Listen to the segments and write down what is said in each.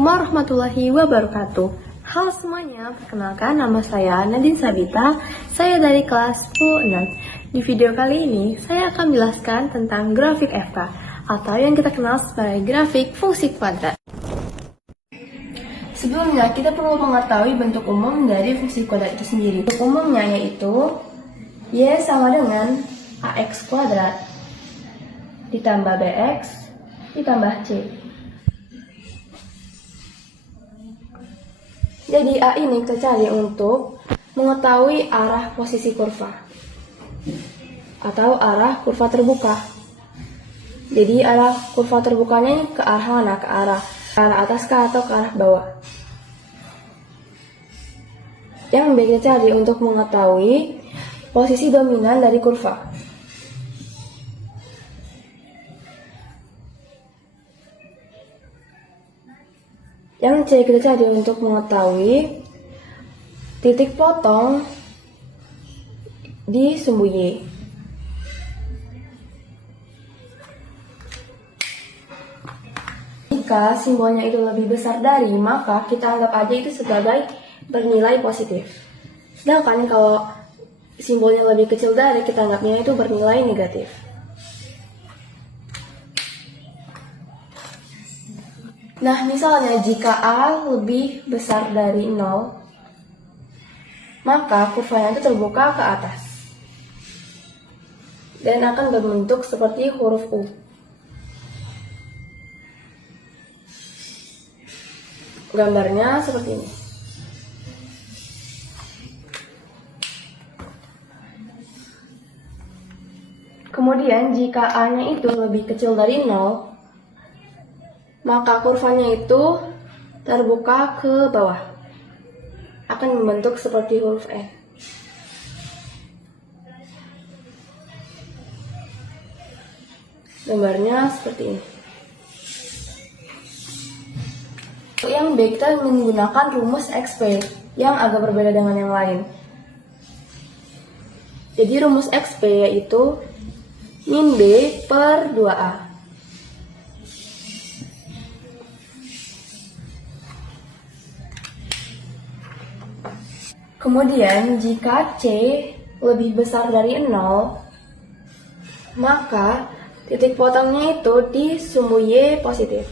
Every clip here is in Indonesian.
Assalamualaikum warahmatullahi wabarakatuh. Halo semuanya, perkenalkan nama saya Nadine Sabita. Saya dari kelas 10-6. Di video kali ini, saya akan menjelaskan tentang grafik FK atau yang kita kenal sebagai grafik fungsi kuadrat. Sebelumnya, kita perlu mengetahui bentuk umum dari fungsi kuadrat itu sendiri. Bentuk umumnya yaitu Y sama dengan AX kuadrat ditambah BX ditambah C. Jadi A ini kita cari untuk mengetahui arah posisi kurva atau arah kurva terbuka. Jadi arah kurva terbukanya ini ke arah mana? Ke arah atas kah atau ke arah bawah? Yang B kita cari untuk mengetahui posisi dominan dari kurva. Yang C kita cari untuk mengetahui titik potong di sumbu Y. Jika simbolnya itu lebih besar dari, maka kita anggap aja itu sebagai bernilai positif. Sedangkan kalau simbolnya lebih kecil dari, kita anggapnya itu bernilai negatif. Nah, misalnya jika A lebih besar dari 0, maka kurvanya itu terbuka ke atas dan akan berbentuk seperti huruf U. Gambarnya seperti ini. Kemudian jika A-nya itu lebih kecil dari 0, maka kurvanya itu terbuka ke bawah, akan membentuk seperti huruf N. Gambarnya seperti ini. Yang B, kita menggunakan rumus XP yang agak berbeda dengan yang lain. Jadi rumus XP yaitu min B per 2A. Kemudian jika C lebih besar dari 0, maka titik potongnya itu di sumbu Y positif.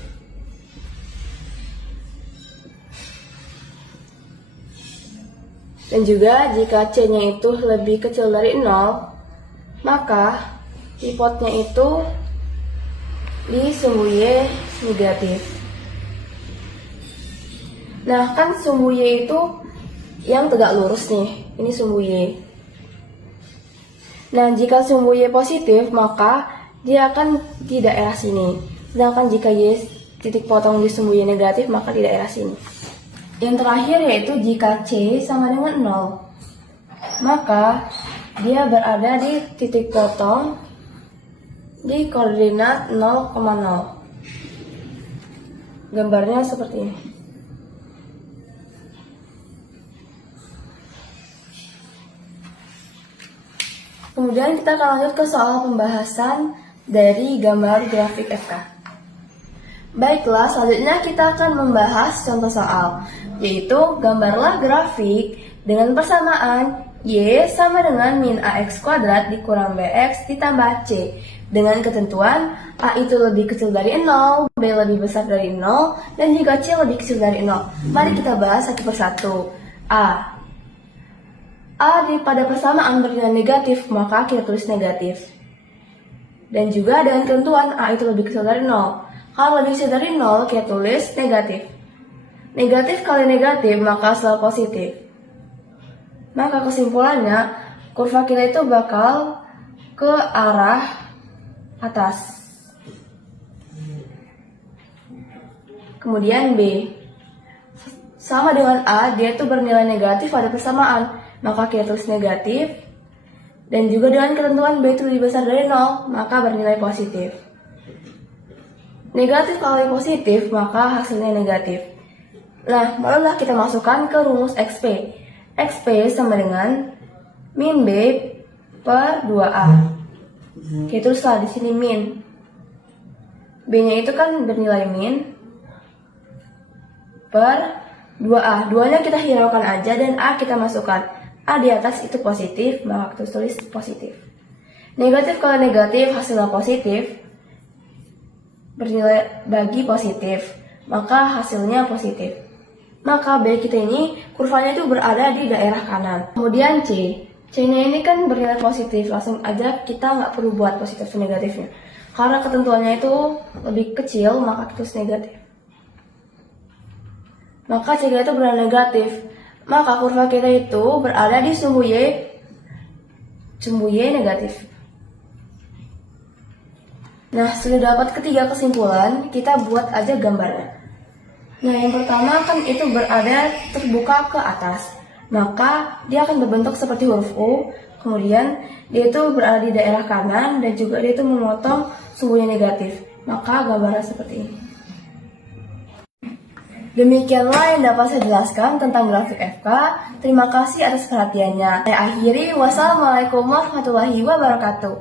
Dan juga jika C-nya itu lebih kecil dari 0, maka tipotnya itu di sumbu Y negatif. Nah, kan sumbu Y itu yang tegak lurus nih, ini sumbu Y. Nah, jika sumbu Y positif, maka dia akan di daerah sini. Sedangkan jika Y titik potong di sumbu Y negatif, maka di daerah sini. Yang terakhir yaitu jika C sama dengan 0, maka dia berada di titik potong di koordinat 0,0. Gambarnya seperti ini. Kemudian kita akan lanjut ke soal pembahasan dari gambar grafik FK. Baiklah, selanjutnya kita akan membahas contoh soal, yaitu gambarlah grafik dengan persamaan Y sama dengan min AX kuadrat dikurang BX ditambah C dengan ketentuan A itu lebih kecil dari 0, B lebih besar dari 0, dan jika C lebih kecil dari 0. Mari kita bahas satu persatu. A pada persamaan bernilai negatif, maka kita tulis negatif. Dan juga dengan ketentuan A itu lebih kecil dari 0. Kalau lebih kecil dari 0, kita tulis negatif. Negatif kali negatif, maka selalu positif. Maka kesimpulannya, kurva kita itu bakal ke arah atas. Kemudian B. Sama dengan A, dia itu bernilai negatif pada persamaan, maka kita tulis negatif. Dan juga dengan ketentuan B itu lebih besar dari 0, maka bernilai positif. Negatif kali positif, maka hasilnya negatif. Nah, barulah kita masukkan ke rumus XP. XP sama dengan min B per 2A. Kita tulislah di sini min. B-nya itu kan bernilai min. per 2A. 2-nya kita hiraukan aja dan A kita masukkan. A di atas itu positif, maka kita tulis positif. Negatif kalau negatif hasilnya positif, bernilai bagi positif, maka hasilnya positif. Maka B kita ini kurvanya itu berada di daerah kanan. Kemudian C-nya ini kan bernilai positif, langsung aja kita nggak perlu buat positif atau negatifnya. Karena ketentuannya itu lebih kecil, maka kita tulis negatif. Maka C itu bernilai negatif. Maka kurva kita itu berada di sumbu Y negatif. Nah, sudah dapat ketiga kesimpulan, kita buat aja gambarnya. Nah, yang pertama kan itu berada terbuka ke atas. Maka dia akan berbentuk seperti huruf U. Kemudian dia itu berada di daerah kanan dan juga dia itu memotong sumbunya negatif. Maka gambarnya seperti ini. Demikianlah yang dapat saya jelaskan tentang grafik FK. Terima kasih atas perhatiannya. Saya akhiri. Wassalamualaikum warahmatullahi wabarakatuh.